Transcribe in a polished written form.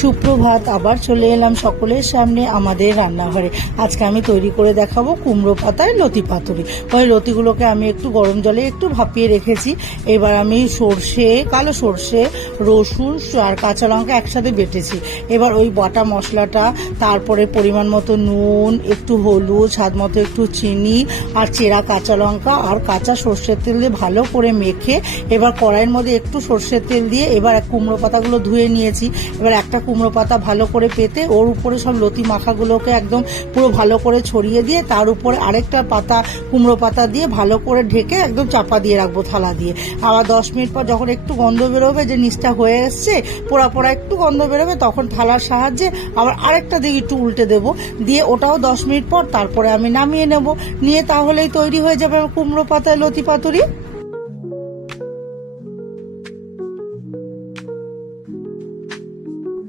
সুপ্রভাত, আবার চলে এলাম সকলের সামনে আমাদের রান্নাঘরে। আজকে আমি তৈরি করে দেখাবো কুমড়ো পাতায় লতি পাতুরি। ওই লতিগুলোকে আমি একটু গরম জলে একটু ভাপিয়ে রেখেছি। এবার আমি সর্ষে, কালো সর্ষে, রসুন আর কাঁচা লঙ্কা একসাথে বেটেছি। এবার ওই বাটা মশলাটা, তারপরে পরিমাণ মতো নুন, একটু হলুদ, স্বাদ মতো একটু চিনি আর চেরা কাঁচা লঙ্কা আর কাঁচা সর্ষের তেল দিয়ে ভালো করে মেখে এবার কড়াইয়ের মধ্যে একটু সর্ষের তেল দিয়ে এবার কুমড়ো পাতাগুলো ধুয়ে নিয়েছি। এবার একটা কুমড়ো পাতা ভালো করে পেতে ওর উপরে সব লতি মাখাগুলোকে একদম পুরো ভালো করে ছড়িয়ে দিয়ে তার উপরে আরেকটা পাতা কুমড়ো পাতা দিয়ে ভালো করে ঢেকে একদম চাপা দিয়ে রাখবো থালা দিয়ে। আবার 10 মিনিট পর যখন একটু গন্ধ বেরোবে যে নিচটা হয়ে এসছে, পোড়া পোড়া একটু গন্ধ বেরোবে, তখন থালার সাহায্যে আবার আরেকটা দিকে একটু উল্টে দেবো, দিয়ে ওটাও 10 মিনিট পর তারপরে আমি নামিয়ে নেব। নিয়ে তাহলেই তৈরি হয়ে যাবে কুমড়ো পাতায় লতি পাতুরি।